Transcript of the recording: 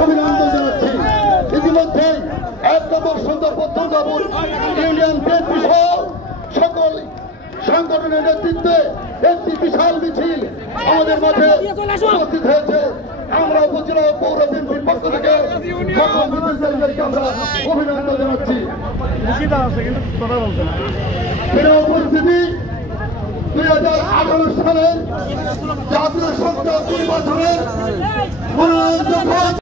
অভিনন্দন জানাচ্ছি। ইতিমধ্যে 1 নম্বর সুন্দরপুর ইউনিয়ন বিএনপি সহ সকল সংগঠনের নেতৃত্বে একটি বিশাল মিছিল আমাদের মাঝে উপস্থিত হয়েছে। আমরা উপজেলা পৌর বিএনপির পক্ষ থেকে সকল মিছিলকারীদেরকে আমরা অভিনন্দন জানাচ্ছি। পরিস্থিতি 2018 সালের জাতীয় সংসদ নির্বাচনের